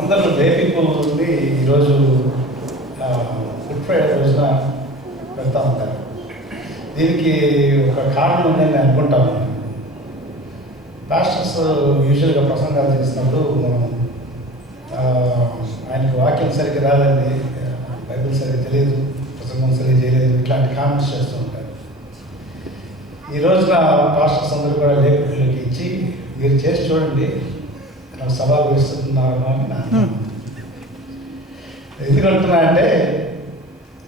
అందరూ day people నుండి ఈరోజు గుడ్ ఫ్రైడే రోజున వెళ్తూ ఉంటారు. దీనికి ఒక కారణం ఉందని నేను అనుకుంటాను. పాస్టర్స్ యూజువల్గా ప్రసంగాలు చేసినప్పుడు మనం ఆయనకు వాక్యం సరిగ్గా రాదండి, బైబిల్ సరిగ్గా తెలియదు, ప్రసంగం సరిగ్గా చేయలేదు, ఇట్లాంటి కామెంట్స్ చేస్తూ ఉంటారు. ఈ రోజున పాస్టర్స్ అందరూ కూడా లేఖకులకి ఇచ్చి మీరు చేసి చూడండి, నాకు సవాలు వేస్తున్నారు అని నాకు ఎందుకంటున్నా అంటే,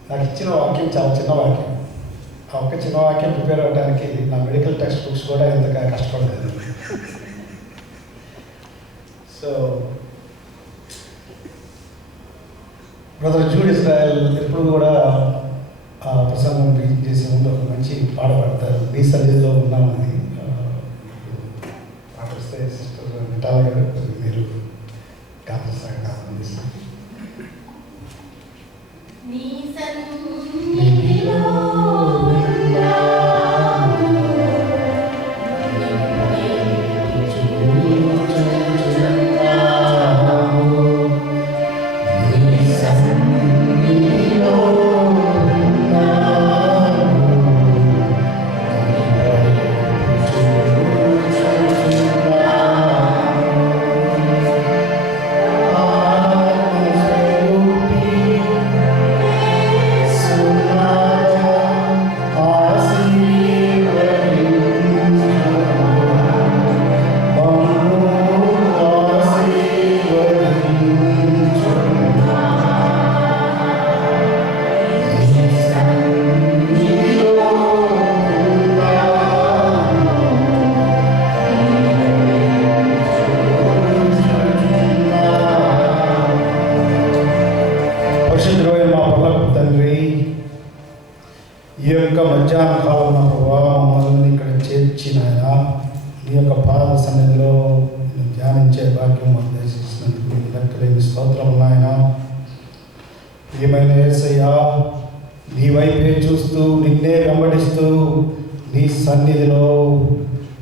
నాకు ఇచ్చిన వాక్యం చాలా చిన్న వాక్యం. ఆ ఒక్క చిన్న వాక్యం ప్రిపేర్ అవ్వడానికి నా మెడికల్ టెక్స్ట్ బుక్స్ కూడా ఎంతగా కష్టపడలేదు. సో బ్రదర్ జూడ్ ఇజ్రాయెల్ ఎప్పుడు కూడా ఆ ప్రసంగం చేసే ముందు ఒక మంచి పాట పాడతారు, నీ సన్నిధిలో ఉన్నామని. పాట వస్తే సిస్టర్ వింటాలి కదా, మీరు కాపాడుతారు. ఈ యొక్క మధ్యాహ్న కాలంలో ప్రభావం మమ్మల్ని ఇక్కడ చేర్చిన ఈ యొక్క పాద సన్నిధిలో ధ్యానించే భాగ్యం మాకు దయచేసినందుకు మీకు లెక్కలేని స్తోత్రములు నాయన. ఏమైనా యేసయ్యా, నీ వైపే చూస్తూ నిన్నే వెంబడిస్తూ నీ సన్నిధిలో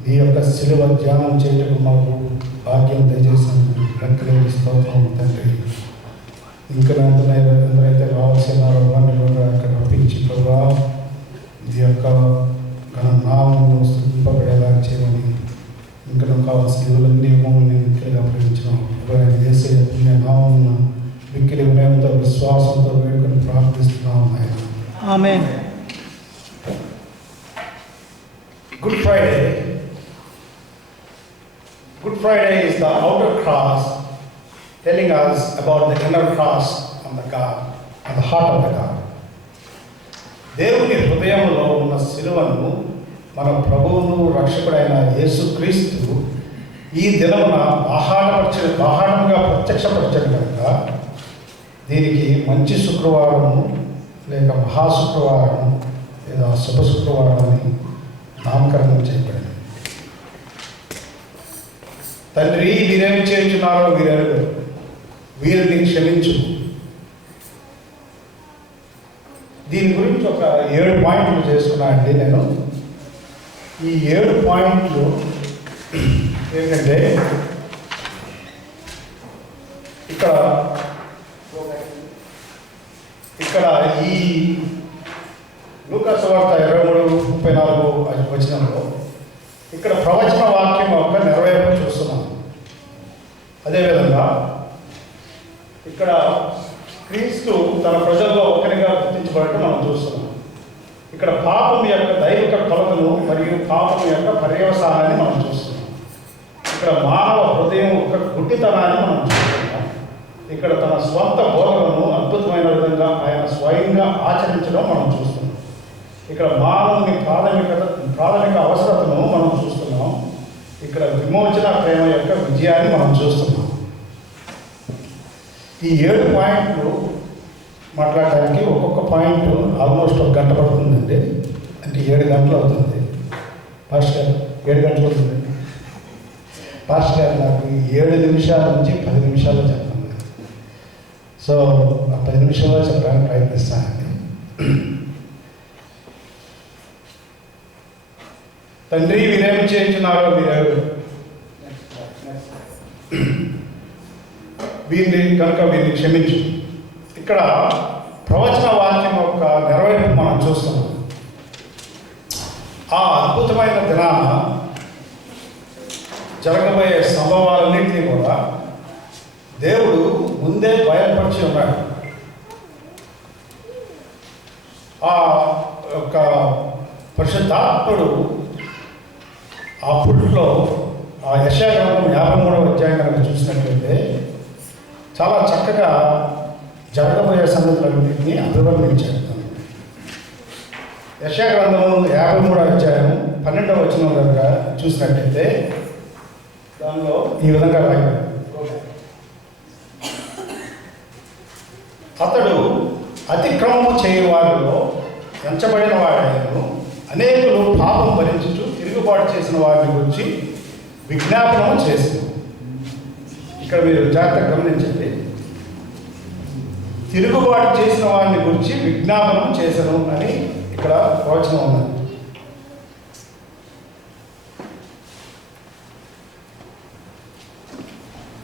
నీ యొక్క శిలువ ధ్యానం చేయటకు మాకు భాగ్యం దయచేసినందుకు లెక్కలేని స్తోత్రం తండ్రి. ఇంకా ఎందరైతే రావాల్సినారో వారిని కూడా అక్కడ రప్పించి ప్రభావ ఈ యొక్క నామము స్థుతింపబడేలా చేయమని, ఇంకా కావాల్సిన ఇవన్నీ మమ్మల్ని మిక్కిలిగా ప్రేమించినాం. యేసయ్య పుణ్య నామమున మిక్కిలి వినయంతో విశ్వాసంతో వేడుకొని ప్రార్థిస్తున్నాం ఆయన. ఆమేన్. Good Friday. Good Friday is the outer cross telling us about the inner cross on the God, on the heart of the God. దేవుని హృదయంలో ఉన్న శిలువను మన ప్రభువును రక్షకుడైన యేసుక్రీస్తు ఈ దినమున బాహాటముగా ప్రత్యక్షపరచడం కనుక దీనికి మంచి శుక్రవారము లేక మహాశుక్రవారం లేదా శుభ శుక్రవారం అని నామకరణం చేయబడింది. తండ్రి, వీరేం చేయించున్నారో వీరెరుగు, వీరిని క్షమించు. దీని గురించి ఒక 7 పాయింట్లు చేసుకున్నా అండి నేను. ఈ 7 పాయింట్లు ఏంటంటే, ఇక్కడ ఈ లూకా సువార్త 23:34 వచనంలో ఇక్కడ ప్రవచన వాక్యం యొక్క నెరవేర్పు చూస్తున్నాం. అదేవిధంగా ఇక్కడ క్రీస్తు తన ప్రజల్లో ఒకరిగా గుర్తించబడటం మనం చూస్తున్నాం. ఇక్కడ పాపం యొక్క దైవిక కొలతను మరియు పాపం యొక్క పర్యవసానాన్ని మనం చూస్తున్నాం. ఇక్కడ మానవ హృదయం యొక్క గుడ్డితనాన్ని మనం చూస్తున్నాం. ఇక్కడ తన స్వంత బోధనను అద్భుతమైన విధంగా ఆయన స్వయంగా ఆచరించడం మనం చూస్తున్నాం. ఇక్కడ మానవుని ప్రాథమిక అవసరతను మనం చూస్తున్నాం. ఇక్కడ విమోచన ప్రేమ యొక్క విజయాన్ని మనం చూస్తున్నాం. ఈ 7 పాయింట్లు మాట్లాడడానికి ఒక్కొక్క పాయింట్ ఆల్మోస్ట్ 1 గంట పడుతుందండి. అంటే 7 గంటలు అవుతుంది. పాస్టర్ గారు 7 గంటలు అవుతుంది. పాస్టర్ గారు నాకు 7 నిమిషాల నుంచి 10 నిమిషాల్లో చెప్పండి. సో ఆ 10 నిమిషాల్లో చెప్పడానికి ప్రయత్నిస్తానండి. తండ్రి, వీరేమి చేయించున్నారో వీరెవరు. వీరిని క్షమించు. ఇక్కడ ప్రవచన వాక్యం యొక్క నెరవేర్పు మనం చూస్తున్నాం. ఆ అద్భుతమైన దినాన జరగబోయే సంభవాలన్నింటినీ కూడా దేవుడు ముందే బయలుపరిచి ఉన్నాడు. ఆ యొక్క పరిశుద్ధాత్ముడు అప్పట్లో ఆ యెషయా గ్రంథం 53వ అధ్యాయం కనుక చూసినట్లయితే చాలా చక్కగా జరగబోయే సంగతులన్నింటినీ అభివర్ణించాడు. యెషయా గ్రంథం 53వ అధ్యాయం 12వ వచనం కనుక చూసినట్లయితే దానిలో ఈ విధంగా రాయబడింది. అతడు అతిక్రమము చేయు వారిలో ఎంచబడిన వాడైనను అనేకులు పాపం భరించుచు తిరుగుబాటు చేసిన వారిని గురించి విజ్ఞాపనం చేసింది. ఇక్కడ మీరు జాగ్రత్తగా గమనించండి. తిరుగుబాటు చేసిన వారిని గురించి విజ్ఞాపనం చేసను అని ఇక్కడ ప్రవచనం ఉన్నది.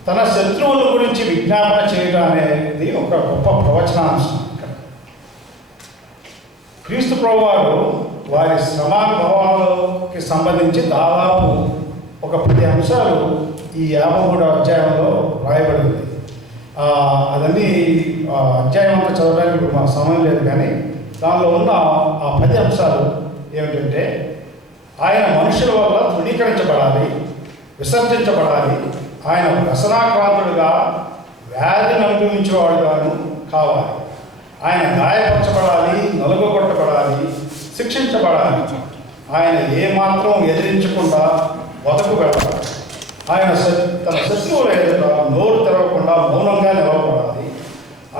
తన శత్రువుల గురించి విజ్ఞాపన చేయడం అనేది ఒక గొప్ప ప్రవచనాంశం. క్రీస్తు ప్రభువారు వారి శ్రమానుభవాలకి సంబంధించి దాదాపు ఒక 10 అంశాలు ఈ 53వ అధ్యాయంలో రాయబడింది. అదన్నీ అధ్యాయం అంతా చదవడానికి ఇప్పుడు మాకు సమయం లేదు, కానీ దానిలో ఉన్న ఆ 10 అంశాలు ఏమిటంటే ఆయన మనుషుల వల్ల తృణీకరించబడాలి, విసర్జించబడాలి, ఆయన వ్యసనాక్రాంతుడుగా వ్యాధిని అనుభవించేవాడుగాను కావాలి, ఆయన గాయపరచబడాలి, నలుగుకొట్టబడాలి, శిక్షించబడాలి, ఆయన ఏమాత్రం ఎదిరించకుండా బతుకు పెడతాడు, ఆయన తన శత్రువుల ఎదుట నోరు తెరవకుండా మౌనంగా నిలవబడాలి,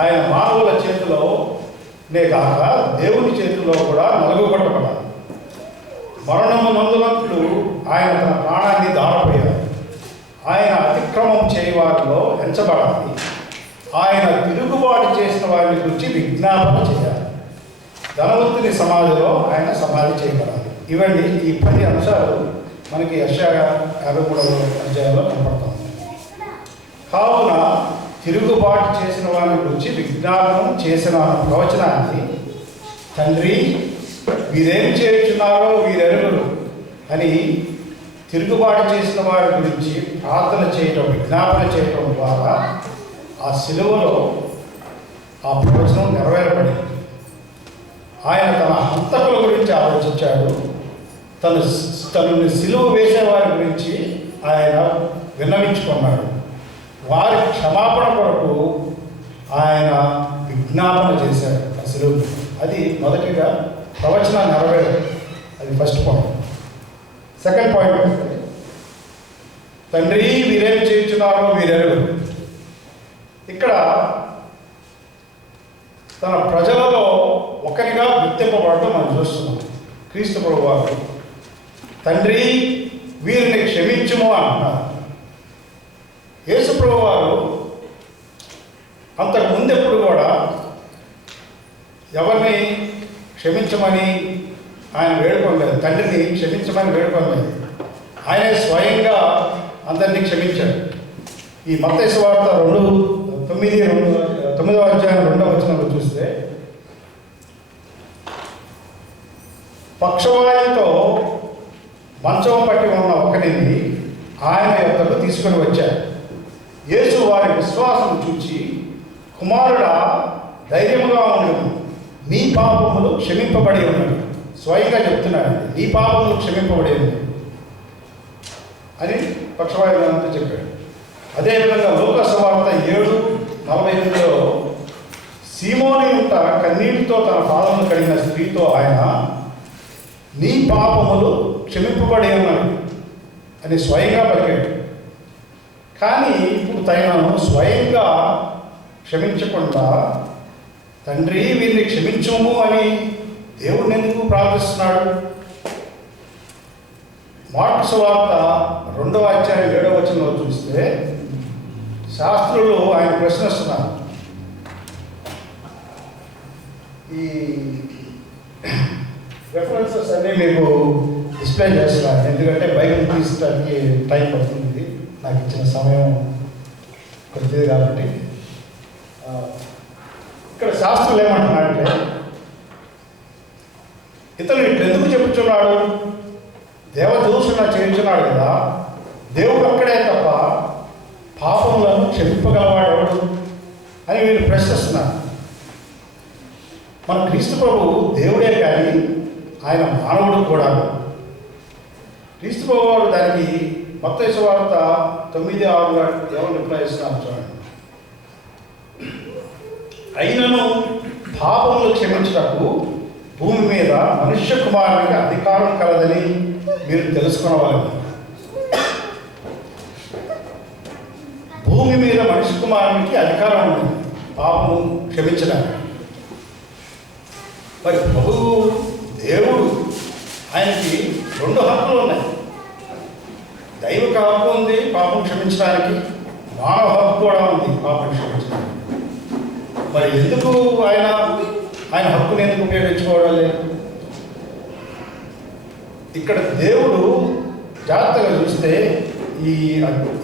ఆయన మానవుల చేతిలోనే కాక దేవుని చేతిలో కూడా నలుగుకొట్టబడాలి, మరణము నందునట్లు ఆయన తన ప్రాణాన్ని దారపోయాడు, ఆయన అతిక్రమం చేయవారిలో ఎంచబడాలి, ఆయన తిరుగుబాటు చేసిన వారిని గురించి విజ్ఞాపన చేయాలి, ధనవంతుని సమాధిలో ఆయన సమాధి చేయబడాలి. ఇవన్నీ ఈ 10 అంశాలు మనకి యెషయా 53వ అధ్యాయంలో కనపడతాం. కావున తిరుగుబాటు చేసిన వారిని గురించి విజ్ఞాపనం చేసిన ప్రవచనాన్ని తండ్రి వీరేం చేస్తున్నారో వీరెరుగురు అని తిరుగుబాటు చేసిన వారి గురించి ప్రార్థన చేయటం, విజ్ఞాపన చేయటం ద్వారా ఆ సిలువలో ఆ ప్రవచనం నెరవేరబడింది. ఆయన తన హంతకుల గురించి ఆలోచించాడు, తనని సిలువ వేసే వారి గురించి ఆయన విన్నవించుకున్నాడు, వారి క్షమాపణ కొరకు ఆయన విజ్ఞాపన చేశాడు ఆ సిలువ. అది మొదటిగా ప్రవచన నెరవేరు. అది ఫస్ట్ పాయింట్. సెకండ్ పాయింట్, తండ్రి వీరేం చేయించున్నారో వీరెరుగు. ఇక్కడ తన ప్రజలలో ఒకరిగా గుర్తింపబడటం మనం చూస్తున్నాం. క్రీస్తు ప్రభువారు తండ్రి వీరిని క్షమించుము అంటున్నారు. యేసు ప్రభువారు అంతకు ముందెప్పుడు కూడా ఎవరిని క్షమించమని ఆయన వేడుకోలేదు, తండ్రిని క్షమించమని వేడుకోలేదు. ఆయనే స్వయంగా అందరినీ క్షమించాడు. ఈ మత్తయి సువార్త 9వ అధ్యాయం 2వ వచనంలో చూస్తే పక్షవాయుతో మంచం పట్టి ఉన్న ఒకరిని ఆయన యొద్దకు తీసుకొని వచ్చారు. యేసు వారి విశ్వాసం చూచి, కుమారుడా ధైర్యముగా ఉండదు, నీ పాపములు క్షమింపబడి ఉన్నది. స్వయంగా చెప్తున్నాడు, నీ పాపములు క్షమింపబడి ఉంది అని పక్షవాయువులంతా చెప్పాడు. అదేవిధంగా లూకా సువార్త 7:48లో సీమోని ఇంట కన్నీటితో తన పాదములు కడిగిన స్త్రీతో ఆయన నీ పాపములు క్షమింపబడి ఉన్నాయి అని స్వయంగా పలికాడు. కానీ ఇప్పుడు తనను స్వయంగా క్షమించకుండా తండ్రి వీరిని క్షమించుము అని దేవుడిని ఎందుకు ప్రార్థిస్తున్నాడు? మార్కు సువార్త 2వ అధ్యాయం 7వ వచనంలో చూస్తే శాస్త్రులు ఆయన ప్రశ్నిస్తున్నారు. ఈ రెఫరెన్సెస్ అన్నీ మీకు డిస్ప్లే చేస్తున్నాను, ఎందుకంటే బైబిల్ తీసుకోవడానికి టైం పడుతుంది. నాకు ఇచ్చిన సమయం కొద్దిది కాబట్టి ఇక్కడ శాస్త్రులు ఏమంటున్నాడంటే, ఇతను ఇట్లెందుకు చెప్పుచున్నాడు, దేవదూషణ చేయించున్నాడు కదా, దేవుడు అక్కడే తప్ప పాపములను క్షమింపగలవాడు ఎవడు అని వీళ్ళు ప్రశ్నిస్తున్నారు. మన క్రీస్తు ప్రభు దేవుడే కానీ ఆయన మానవుడు కూడా. క్రీస్తు ప్రభు వారు దానికి మత్తయి సువార్త 9:6 ఎవరు రిప్లై ఇస్తున్నారు చూడండి. అయినను పాపములు క్షమించుటకు భూమి మీద మనుష్య కుమారునికి అధికారం కలదని మీరు తెలుసుకున్నవారు. భూమి మీద మనిషి కుమారునికి అధికారం ఉంది పాపము క్షమించడానికి. మరి ప్రభువు దేవుడు, ఆయనకి 2 హక్కులు ఉన్నాయి. దైవిక హక్కు ఉంది పాపం క్షమించడానికి, మానవ హక్కు కూడా ఉంది పాపం క్షమించడానికి. మరి ఎందుకు ఆయన హక్కుని ఎందుకు ఉపయోగించుకోవాలి? ఇక్కడ దేవుడు జాగ్రత్తగా చూస్తే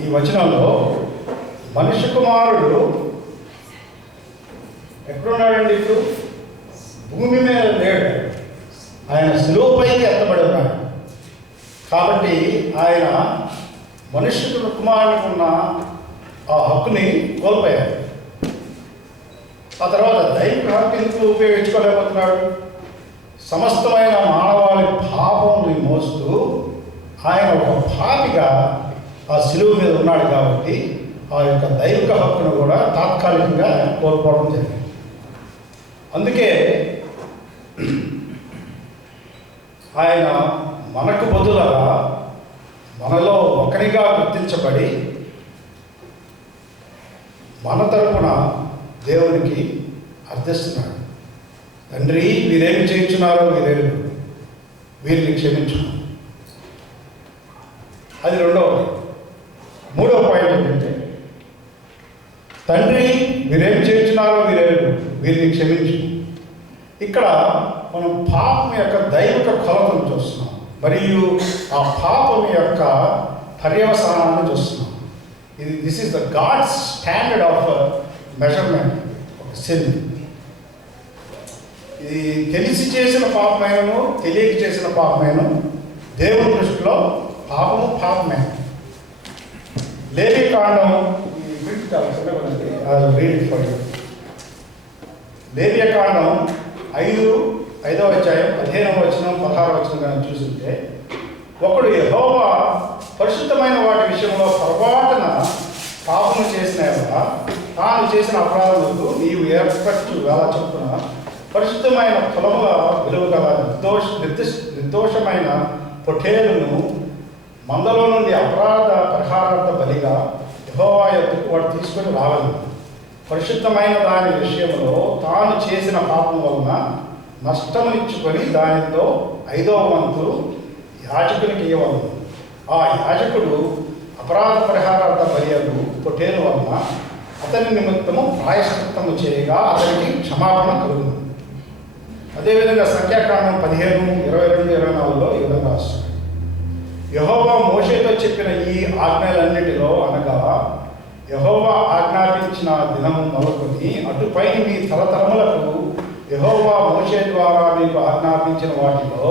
ఈ వచనంలో మనుష్య కుమారుడు ఎక్కడున్నాడండి? ఇప్పుడు భూమి మీద లేడు, ఆయన శిలువపైకి ఎత్తబడి ఉన్నాడు. కాబట్టి ఆయన మనుష్య కుమారునికి ఉన్న ఆ హక్కుని కోల్పోయాడు. ఆ తర్వాత దైవిక హక్కు ఎందుకు ఉపయోగించుకోలేకపోతున్నాడు? సమస్తమైన మానవాళి పాపంని మోస్తూ ఆయన ఒక పాపిగా ఆ శిలువ మీద ఉన్నాడు కాబట్టి ఆ యొక్క దైవిక హక్కును కూడా తాత్కాలికంగా కోల్పోవడం జరిగింది. అందుకే ఆయన మనకు బదులుగా మనలో ఒకరిగా గుర్తించబడి మన తరపున దేవునికి అర్థిస్తున్నాడు. తండ్రి, వీరేమి చేయించున్నారో వీరిని క్షమించు. అది 2వ. 3వ పాయింట్ ఏంటంటే, తండ్రి వీరేమి చేయించున్నారో వీరిని క్షమించు. ఇక్కడ మనం పాపం యొక్క దైవిక కొలతను చూస్తున్నాం, మరియు ఆ పాపం యొక్క పర్యవసానాన్ని చూస్తున్నాం. This is the God's standard of measurement ఒక సిన్. ఇది తెలిసి చేసిన పాపమైనను తెలియక చేసిన పాపమైనను దేవుని దృష్టిలో పాపమే. లేవియకాండం లేవియకాండం 5వ అధ్యాయం 15వ వచనం 16వ వచనం కానీ చూస్తుంటే, ఒకడు యెహోవా పరిశుద్ధమైన వాటి విషయంలో పొరపాటున పాపము చేసిన తాను చేసిన అపరాధములకు నీవు ఏర్పరచు వేళ చొప్పున పరిశుద్ధమైన ఫలముల విలువ గల నిర్దోషమైన పొట్టేలును మందలో నుండి అపరాధ పరిహారార్థ బలిగా యెహోవా యొద్దకు వాడు తీసుకొని రావాలి. పరిశుద్ధమైన దాని విషయంలో తాను చేసిన పాపం వలన నష్టమునిచ్చుకొని దానితో 5వ వంతు యాజకునికి ఇవ్వవలెను. ఆ యాజకుడు అపరాధ పరిహారార్థ బలియకు పొట్టేలు వలన అతని నిమిత్తము ప్రాయశ్చిత్తము చేయగా అతనికి క్షమాపణ కలుగును. అదేవిధంగా సంఖ్యాకాండం 15, 22, 24లో ఈ విధంగా రాస్తుంది. యెహోవా మోషేతో చెప్పిన ఈ ఆజ్ఞలన్నిటిలో అనగా, యెహోవా ఆజ్ఞాపించిన దినము మొదలుకొని అటుపై మీ తరతరములకు యెహోవా మోషే ద్వారా మీకు ఆజ్ఞాపించిన వాటిలో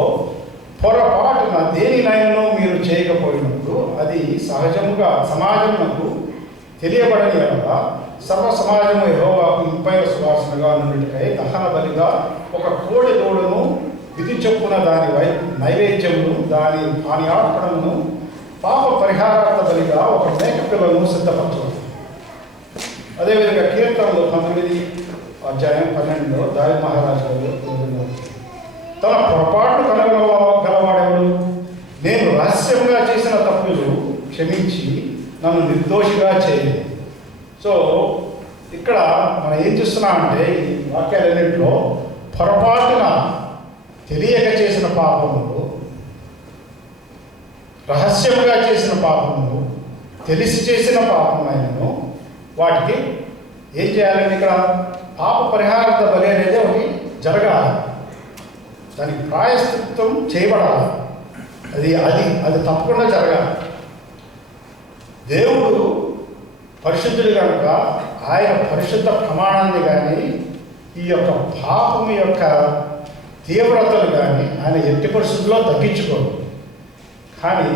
పొరపాటున దేనినైనా మీరు చేయకపోయినప్పుడు అది సహజముగా సమాజమునకు తెలియబడని ఎడల సర్వ సమాజము యెహోవాకు ఇంపైన సువాసనగా నుండికై దహన బలిగా ఒక కోడి దూడను విధి చొప్పున దాని నైవేద్యమును దాని పానీయార్పణమును పాప పరిహారార్థ బలిగా ఒక మేక పిల్లను సిద్ధపరచవచ్చు. అదేవిధంగా కీర్తనలు 19 అధ్యాయం 12లో దావీదు మహారాజు తన పొరపాటు కలగలవాడెవడు? నేను రహస్యంగా చేసిన తప్పులు క్షమించి నన్ను నిర్దోషిగా చేయలేదు. సో ఇక్కడ మనం ఏం చూస్తున్నామంటే ఈ వాక్యాలన్నింటిలో పొరపాటున తెలియక చేసిన పాపములు, రహస్యంగా చేసిన పాపములు, తెలిసి చేసిన పాపమైనను వాటికి ఏం చేయాలంటే ఇక్కడ పాప పరిహారార్థ బలి అనేది ఒకటి జరగాలి, దానికి ప్రాయశ్చిత్తం చేయబడాలి. అది తప్పకుండా జరగాలి. దేవుడు పరిశుద్ధుడు కనుక ఆయన పరిశుద్ధ ప్రమాణాన్ని కానీ ఈ యొక్క పాపం యొక్క తీవ్రతలు కానీ ఆయన ఎట్టి పరిస్థితుల్లో తగ్గించుకోడు. కానీ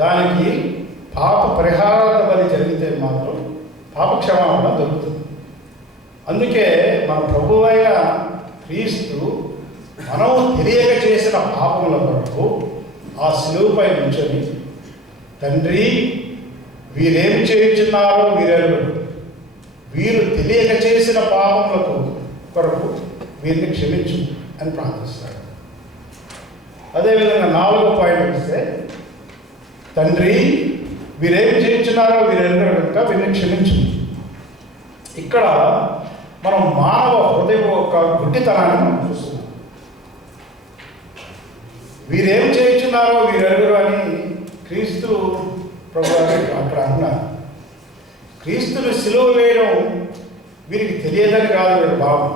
దానికి పాప పరిహారార్థ బలి జరిగితే మాత్రం పాప క్షమాపణ దొరుకుతుంది. అందుకే మన ప్రభువు అయిన క్రీస్తు మనం తెలియక చేసిన పాపముల కొరకు ఆ శిలువపై నుంచొని, తండ్రి వీరేమి చేయుచున్నారో వీరెరుగరు, వీరు తెలియక చేసిన పాపములకు కొరకు వీరిని క్షమించు అని ప్రార్థిస్తాడు. అదేవిధంగా 4వ పాయింట్ వస్తే, తండ్రి వీరేమి చేయుచున్నారో వీరెరుగరు కనుక వీరిని క్షమించు. ఇక్కడ మనం మానవ హృదయం యొక్క గుడ్డితనాన్ని మనం చూస్తున్నాం. వీరేం చేయుచున్నారో వీరెరుగరు అని క్రీస్తు ప్రభు అక్కడ అన్నారు. క్రీస్తుని సిలువ వేయడం వీరికి తెలియదని కాదు వీళ్ళ భావం.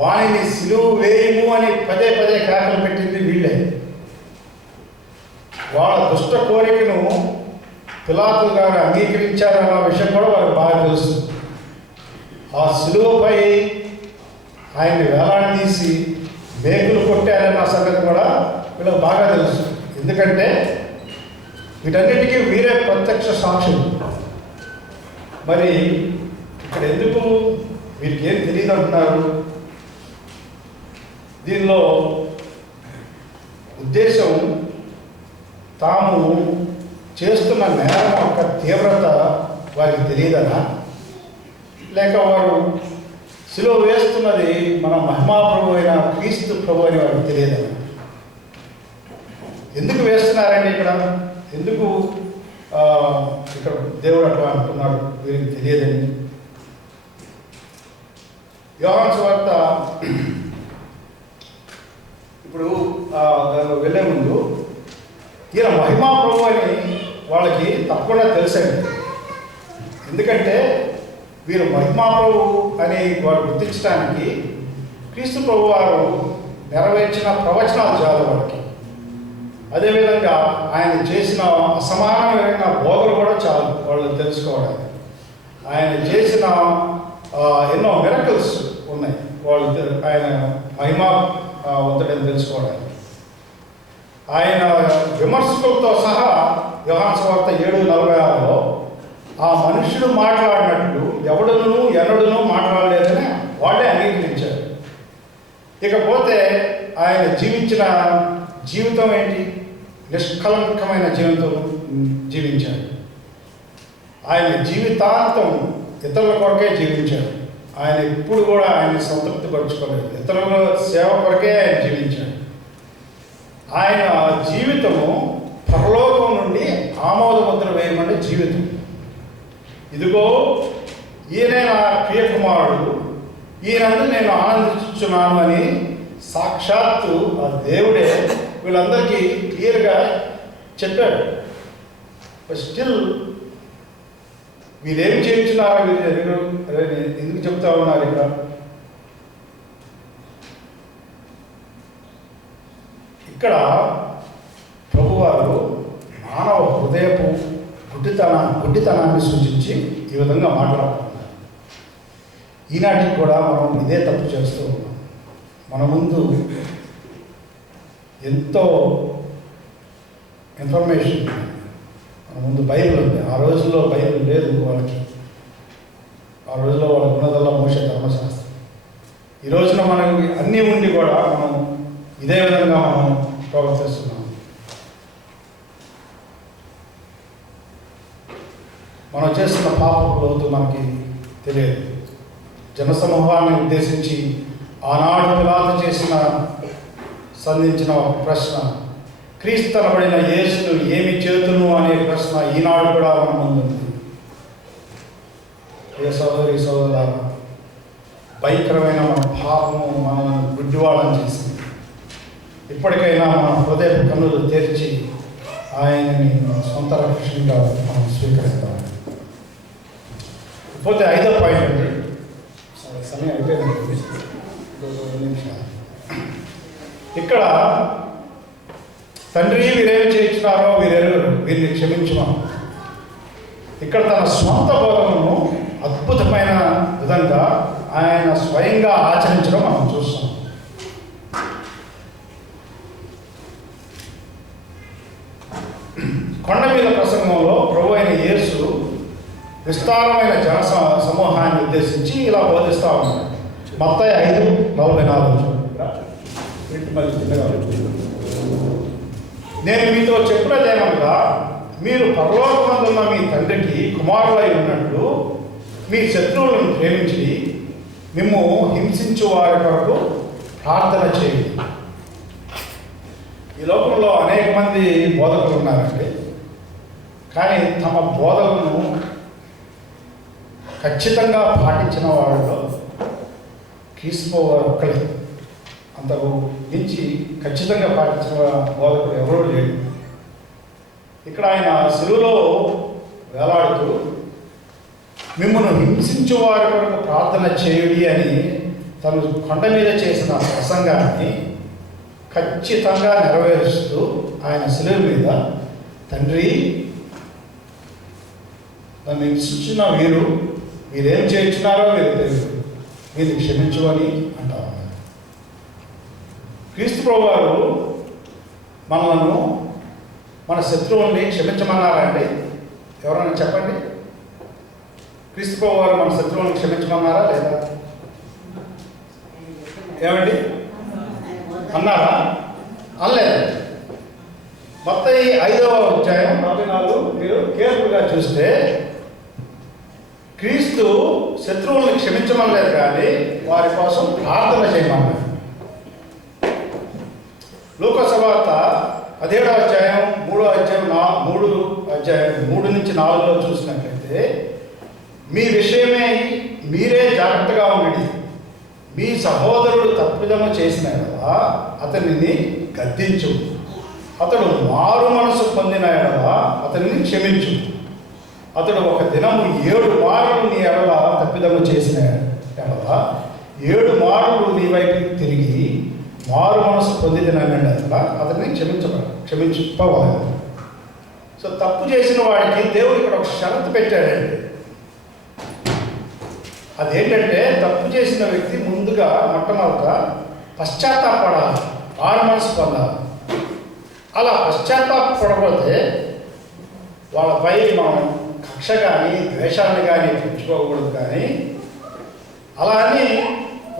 వారిని సిలువ వేయము అని పదే పదే కేకలు పెట్టింది వీళ్ళే. వాళ్ళ దుష్ట కోరికను పిలాతు గారు అంగీకరించారన్న విషయం కూడా వాళ్ళకి బాగా తెలుసు. ఆ సిలువపై ఆయన్ని వేలాడదీసి మేకులు కొట్టారన్న సంగతి కూడా వీళ్ళకి బాగా తెలుసు. ఎందుకంటే వీటన్నిటికీ వీరే ప్రత్యక్ష సాక్షులు. మరి ఇక్కడ ఎందుకు వీరికి ఏం తెలియదు అంటున్నారు? దీనిలో ఉద్దేశం తాము చేస్తున్న నేరం యొక్క తీవ్రత వారికి తెలియదనా, లేక వారు సిలువ వేస్తున్నది మన మహిమా ప్రభు అయిన క్రీస్తు ప్రభు అని వారికి తెలియదనా? ఎందుకు వేస్తున్నారండి ఇక్కడ? ఎందుకు ఇక్కడ దేవుడు అట్లా అంటున్నాడు వీరికి తెలియదని? యోహాను సువార్త ఇప్పుడు దానిలో వెళ్ళే ముందు ఈయన మహిమా ప్రభు అని వాళ్ళకి తప్పకుండా తెలుసండి. ఎందుకంటే వీరు మహిమా ప్రభు అని వారు గుర్తించడానికి క్రీస్తు ప్రభు వారు నెరవేర్చిన ప్రవచనాలు చాలు వాళ్ళకి. అదేవిధంగా ఆయన చేసిన అసమానమైన బోధలు కూడా చాలు వాళ్ళు తెలుసుకోవడానికి. ఆయన చేసిన ఎన్నో మిరకల్స్ ఉన్నాయి వాళ్ళు ఆయన మహిమా వంతుడని తెలుసుకోవడానికి. ఆయన విమర్శకులతో సహా యోహాను సువార్త 7:46లో ఆ మనుషుడు మాట్లాడినట్లు ఎవడును ఎన్నడూనూ మాట్లాడలేదని వాళ్ళే అంగీకరించారు. ఇకపోతే ఆయన జీవించిన జీవితం ఏంటి? నిష్కలంకమైన జీవితం జీవించాడు. ఆయన జీవితాంతం ఇతరుల కొరకే జీవించాడు. ఆయన ఎప్పుడు కూడా ఆయన్ని సంతృప్తి పరుచుకోలేదు. ఇతరుల సేవ కొరకే ఆయన జీవించాడు. ఆయన జీవితము పరలోకం నుండి ఆమోద ముద్ర వేయమనే జీవితం. ఇదిగో ఈయనే నా ప్రియ కుమారుడు, ఈయనందు నేను ఆనందించున్నాను అని సాక్షాత్తు ఆ దేవుడే వీళ్ళందరికీ క్లియర్గా చెప్పాడు. బట్ స్టిల్ వీరేం చేయించున్నారు? వీరు ఎందుకు చెప్తా ఉన్నారు ఇక్కడ? ఇక్కడ ప్రభువారు మానవ హృదయపు గుడ్డితనాన్ని సూచించి ఈ విధంగా మాట్లాడుతున్నారు. ఈనాటికి కూడా మనం ఇదే తప్పు చేస్తూ ఉన్నాం. మన ముందు ఎంతో ఇన్ఫర్మేషన్, మన ముందు బైబిల్ ఉంది. ఆ రోజుల్లో బైబిల్ లేదు వాళ్ళకి. ఆ రోజుల్లో వాళ్ళకి ఉన్నదల్లా మోషే ధర్మశాస్త్రం. ఈ రోజున మనకి అన్నీ ఉండి కూడా మనం ఇదే విధంగా మనం ప్రవర్తిస్తున్నాం. మనం చేస్తున్న పాపపు లోతు మనకి తెలియదు. జనసమూహాన్ని ఉద్దేశించి ఆనాడు పిలాతు సంధించిన ఒక ప్రశ్న, క్రీస్తనబడిన యేసును ఏమి చేతును అనే ప్రశ్న ఈనాడు కూడా మన ముందుంది. ఏ సోదరి సోదరుల భయంకరమైన మన పాపము మనం గుడ్డివాళ్ళని చేసింది. ఇప్పటికైనా మన హృదయ కన్నులు తెరిచి ఆయనని సొంత రక్షణగా మనం స్వీకరిస్తాం. పోతే 5వ పాయింట్ అండి, సమయం అయిపోయింది, 2 నిమిషాలు. ఇక్కడ తండ్రి వీరేమి చేయించున్నారో వీరెరుగరు, వీరిని క్షమించుమా. ఇక్కడ తన స్వంత బోధనను అద్భుతమైన విధంగా ఆయన స్వయంగా ఆచరించడం మనం చూస్తాం. కొండ మీద ప్రసంగంలో ప్రభు అయిన యేసు విస్తారమైన జన సమూహాన్ని ఉద్దేశించి ఇలా బోధిస్తూ ఉన్నాడు. మత్తయి 5:44. నేను మీతో చెప్పినదేమనగా, మీరు పరలోకమందున్న మీ తండ్రికి కుమారులై ఉన్నట్లు మీ శత్రువులను ప్రేమించి మిమ్ము హింసించు వారి కొరకు ప్రార్థన చేయండి. ఈ లోకంలో అనేక మంది బోధకులు ఉన్నారండి. కానీ తమ బోధనను ఖచ్చితంగా పాటించిన వాళ్ళలో క్రీస్తు ఒక్కడే. అంతకు మించి ఖచ్చితంగా పాటించిన బోధకుడు ఎవరూ లేడు. ఇక్కడ ఆయన శిలువలో వేలాడుతూ మిమ్మల్ని హింసించు వారి కొరకు ప్రార్థన చేయుడి అని తను కొండ మీద చేసిన ప్రసంగాన్ని ఖచ్చితంగా నెరవేరుస్తూ ఆయన శిలువ మీద, తండ్రి నన్ను హింసించిన మీరేం చేయించున్నారో మీరు తెలియదు, మీరు క్షమించు అని అంటారు. క్రీస్తు ప్రభువు వారు మనలను మన శత్రువుల్ని క్షమించమన్నారా అండి? ఎవరైనా చెప్పండి. క్రీస్తు ప్రభువు వారు మన శత్రువులను క్షమించమన్నారా లేదా? ఏమండి అన్నారా? అనలేదు. మత్తయి 5:44 మీరు కేర్ఫుల్గా చూస్తే క్రీస్తు శత్రువులను క్షమించమనలేదు, కానీ వారి కోసం ప్రార్థన చేయమన్నారు. లూకా సువార్త 17:3 చూసినట్లయితే, మీ విషయమే మీరే జాగ్రత్తగా ఉండండి, మీ సహోదరుడు తప్పిదము చేసిన ఎడల అతనిని గద్దించు, అతడు మారు మనసు పొందిన ఎడల అతనిని క్షమించు, అతడు ఒక దినము 7 మార్లు నీ ఎడల తప్పిదము చేసిన ఎడల 7 మార్లు నీ వైపు తిరిగి మారు మనసు పొందిన అతన్ని క్షమించుకోవాలి. సో తప్పు చేసిన వాడికి దేవుడు ఇక్కడ ఒక షరతు పెట్టాడండి. అదేంటంటే, తప్పు చేసిన వ్యక్తి ముందుగా మొట్టమొదట పశ్చాత్తాపడాలి, మారు మనసు పొందాలి. అలా పశ్చాత్తాపడకపోతే వాళ్ళపై మనం కక్ష కానీ ద్వేషాన్ని కానీ పెంచుకోకూడదు. కానీ అలా అని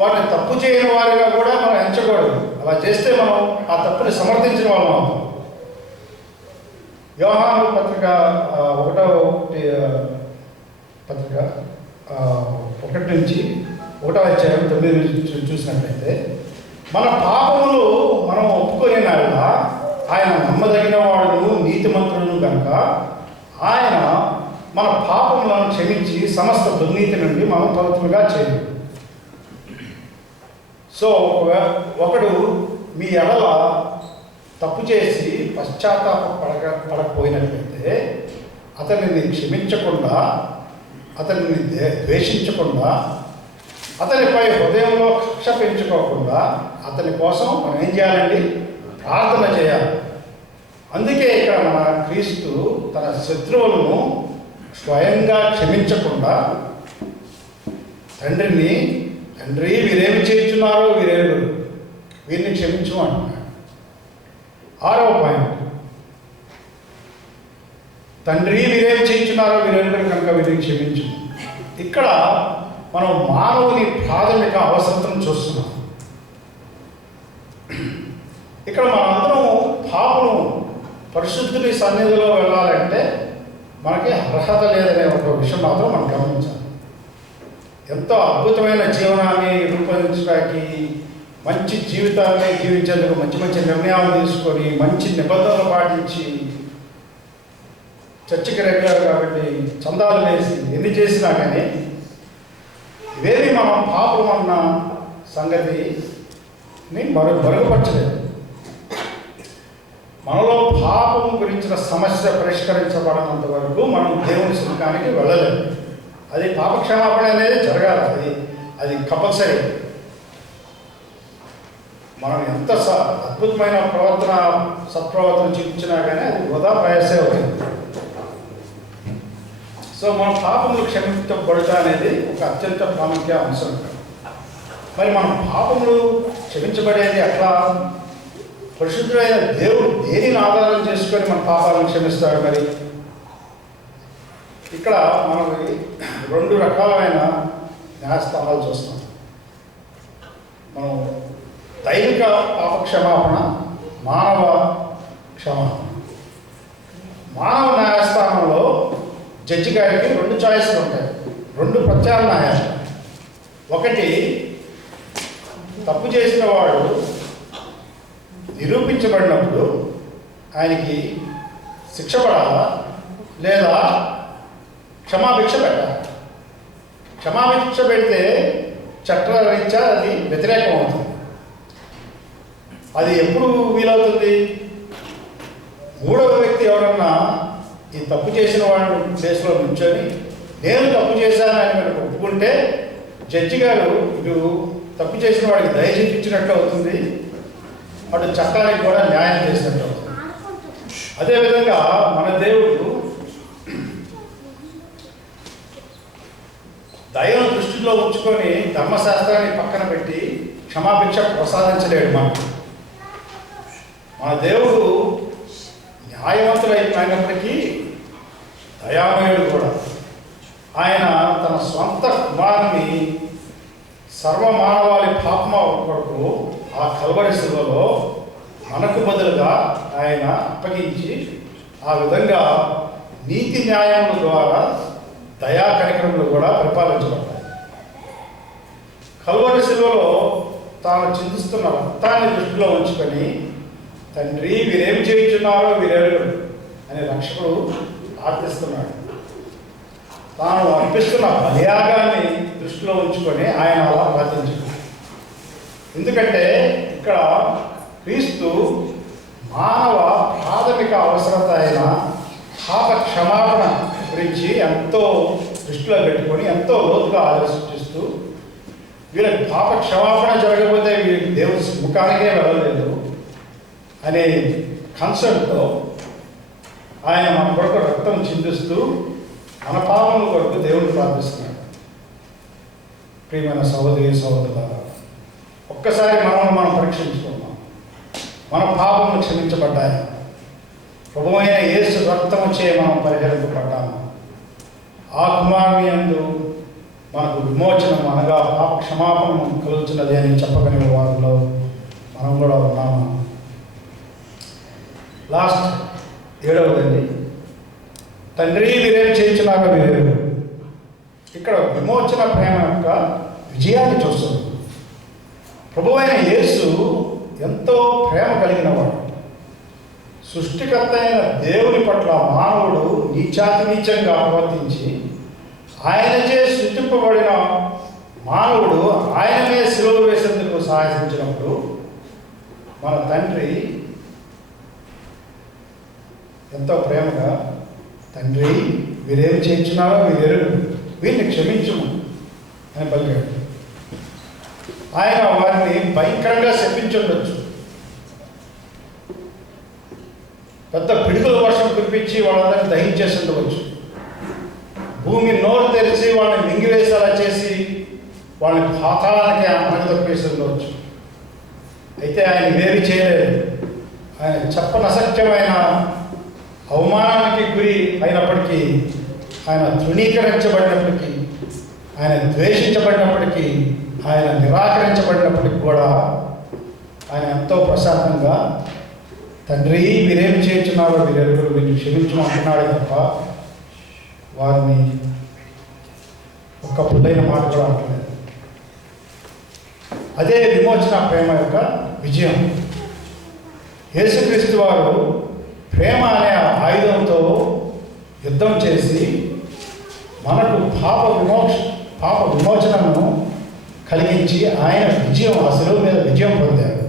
వాటిని తప్పు చేయని వారిగా కూడా మనం ఎంచకూడదు. అలా చేస్తే మనం ఆ తప్పుని సమర్థించిన వాళ్ళం అవుతాం. యోహాను పత్రిక 1:1-9 చూసినట్లయితే, మన పాపములు మనం ఒప్పుకొని నాడు ఆయన నమ్మదగిన వాడును నీతిమంతుడును కనుక ఆయన మన పాపములను క్షమించి సమస్త దుర్నీతి నుండి మనం పవిత్రులుగా చేయాలి. సో ఒకడు మీ ఎడల తప్పు చేసి పడకపోయినట్లయితే అతనిని క్షమించకుండా, అతనిని ద్వేషించకుండా, అతనిపై హృదయంలో కక్ష పెంచుకోకుండా అతని కోసం మనం ఏం చేయాలండి? ప్రార్థన చేయాలి. అందుకే ఇక్కడ మన క్రీస్తు తన శత్రువులను స్వయంగా క్షమించకుండా తండ్రి వీరేమి చేయించున్నారో వీరిని క్షమించు అంటున్నాడు. 6వ పాయింట్, తండ్రి వీరేమి చేయించున్నారో కనుక వీరిని క్షమించు. ఇక్కడ మనం మానవుని ప్రాథమిక అవసరం చూస్తున్నాం. ఇక్కడ మనందరం పాపను పరిశుద్ధుని సన్నిధిలో వెళ్ళాలంటే మనకి అర్హత లేదనే ఒక విషయం మాత్రం మనం గమనించాలి. ఎంతో అద్భుతమైన జీవనాన్ని రూపొందించడానికి, మంచి జీవితాన్ని జీవించేందుకు మంచి మంచి నిర్ణయాలు తీసుకొని, మంచి నిబంధనలు పాటించి, చర్చికి రెగ్యులర్ కాబట్టి చందాలు వేసి ఎన్ని చేసినా కానీ ఇవేవి మనం పాపం అన్న సంగతిని మరుగుపరచలేదు. మనలో పాపం గురించిన సమస్య పరిష్కరించబడినంత వరకు మనం దేవుని సుఖానికి వెళ్ళలేము. అది పాపక్షమాపణ అనేది జరగాలి. అది కంపల్సరీ. మనం ఎంత అద్భుతమైన సత్ప్రవర్తన చూపించినా కానీ అది వృధా ప్రయాసే అవుతుంది. సో మన పాపములు క్షమించబడుట అనేది ఒక అత్యంత ప్రాముఖ్య అంశం. మరి మన పాపములు క్షమించబడేది ఎట్లా? పరిశుద్ధుడైన దేవుడు దేనిని ఆధారం చేసుకొని మన పాపాలను క్షమిస్తాడు? మరి ఇక్కడ మనకి 2 రకాలైన న్యాయస్థానాలు చూస్తాం. మనం దైవిక పాప క్షమాపణ, మానవ క్షమాపణ. మానవ న్యాయస్థానంలో జడ్జి గారికి 2 చాయిస్లు ఉంటాయి, 2 ప్రత్యామ్నాయాలు. ఒకటి, తప్పు చేసిన వాడు నిరూపించబడినప్పుడు ఆయనకి శిక్ష పడాలా లేదా క్షమాభిక్ష పెట్టాలి. క్షమాభిక్ష పెడితే చట్టరీత్యా అది వ్యతిరేకం అవుతుంది. అది ఎప్పుడు వీలవుతుంది? 3వ వ్యక్తి ఎవరన్నా ఈ తప్పు చేసిన వాడిని ప్లేస్లో నుంచొని నేను తప్పు చేశానని మనకు ఒప్పుకుంటే జడ్జి గారు ఇటు తప్పు చేసిన వాడికి దయ చూపించినట్టు అవుతుంది, అటు చట్టానికి కూడా న్యాయం చేసినట్టు అవుతుంది. అదేవిధంగా మన దేవుడు దయను దృష్టిలో ఉంచుకొని ధర్మశాస్త్రాన్ని పక్కన పెట్టి క్షమాభిక్ష ప్రసాదించలేడు. మన దేవుడు న్యాయవంతుడైనప్పటికీ దయామయుడు కూడా. ఆయన తన స్వంత కుమారుని సర్వమానవాళి పాపమ కొరకు ఆ కల్వరి శిలువలో మనకు బదులుగా ఆయన అప్పగించి ఆ విధంగా నీతి న్యాయముల ద్వారా దయా కనికరములు కూడా పరిపాలించబడ్డాయి. కల్వరి శిలువలో తాను చిందిస్తున్న రక్తాన్ని దృష్టిలో ఉంచుకొని తండ్రి వీరేమి చేయించున్నారో వీరెరుగరు అని రక్షకుడు ప్రార్థిస్తున్నాడు. తాను అర్పిస్తున్న బలియాగాన్ని దృష్టిలో ఉంచుకొని ఆయన అలా ప్రార్థించాడు. ఎందుకంటే ఇక్కడ క్రీస్తు మానవ ప్రాథమిక అవసరత అయిన పాప క్షమాపణ గురించి ఎంతో దృష్టిలో పెట్టుకొని ఎంతో లోతుగా ఆలోచిస్తూ వీళ్ళకి పాప క్షమాపణ జరగకపోతే వీళ్ళకి దేవుడి ముఖానికే వెళ్ళలేదు అనే కన్సర్న్తో ఆయన మన కొరకు రక్తం చిందిస్తూ మన పాపముల కొరకు దేవుడిని ప్రార్థిస్తున్నాడు. ప్రియమైన సహోదరి సహోదరులారా, ఒక్కసారి మనం పరీక్షించుకుందాం. మన పాపములు క్షమించబడ్డాయి. ప్రభువైన యేసు రక్తము చే మనం పరిహరింపబడ్డాము. ఆ కుమారుని యందు మనకు విమోచనం అనగా పాప క్షమాపణ కలుగుతున్నది అని చెప్పగలిగిన వారిలో మనం కూడా ఉన్నాము. లాస్ట్ 7వదండి, తండ్రి వీరేం చేయించున్నారో వీరేరు. ఇక్కడ విమోచన ప్రేమ యొక్క విజయాన్ని చూస్తుంది. ప్రభువైన యేసు ఎంతో ప్రేమ కలిగిన వాడు. సృష్టికర్త అయిన దేవుని పట్ల మానవుడు నీచాతినీచంగా ప్రవర్తించి ఆయనచే సృష్టింపబడిన మానవుడు ఆయననే శిలువ వేసేందుకు సాహసించినప్పుడు మన తండ్రి ఎంతో ప్రేమగా తండ్రి వీరేం చేయించున్నారో వీరెరుగు, వీరిని క్షమించుము అని పలికాడు. ఆయన వారిని భయంకరంగా శపించుండొచ్చు. పెద్ద పిడుగుల వర్షం కురిపించి వాళ్ళందరినీ దహించేసి ఉండవచ్చు. భూమి నోరు తెరిచి వాళ్ళని మింగివేసేలా చేసి వాళ్ళని పాతాళానికి అణగదొక్కేసి ఉండవచ్చు. అయితే ఆయన ఇవేవి చేయలేదు. ఆయన చెప్పనసత్యమైన అవమానానికి గురి అయినప్పటికీ, ఆయన తృణీకరించబడినప్పటికీ, ఆయన ద్వేషించబడినప్పటికీ, ఆయన నిరాకరించబడినప్పటికీ కూడా ఆయన ఎంతో ప్రశాంతంగా తండ్రి వీరేమి చేయించున్నారో వీరెరుగరు, వీరిని క్షమించమంటున్నాడే తప్ప వారిని ఒక్క పుల్లైన మాట కూడా అంటలేదు. అదే విమోచన ప్రేమ యొక్క విజయం. యేసుక్రీస్తు వారు ప్రేమ అనే ఆయుధంతో యుద్ధం చేసి మనకు పాప విమోచనను కలిగించి ఆయన విజయం, ఆ శిలువ మీద విజయం పొందారు.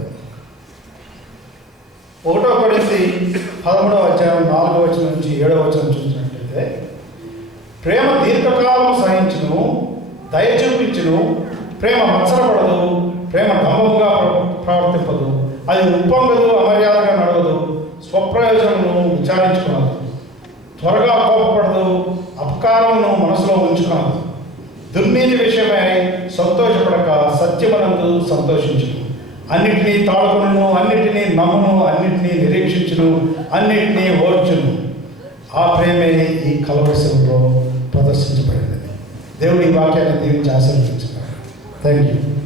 1 కొరింథీ 13వ అధ్యాయం 4వ వచనం నుంచి 7వ వచనం చూసినట్లయితే, ప్రేమ దీర్ఘకాలం సహించును, దయ చూపించును, ప్రేమ మత్సరపడదు, ప్రేమ డంబముగా ప్రవర్తింపదు, అది ఉప్పొంగదు, అమర్యాదగా నడవదు, స్వప్రయోజనము విచారించుకున్నదు, త్వరగా కోపపడదు, అహంకారమును మనసులో ఉంచుకున్నాను. దుర్నీతి విషయమై సంతోషపడక సత్యమనందు సంతోషించును. అన్నిటినీ తాళుకును, అన్నిటినీ నమ్మును, అన్నిటినీ నిరీక్షించును, అన్నిటినీ ఓర్చును. ఆ ప్రేమే ఈ కలవరసంలో ప్రదర్శించబడినది. దేవుడి వాక్యాన్ని దీవించి ఆశీర్వదించుతారు. Thank you.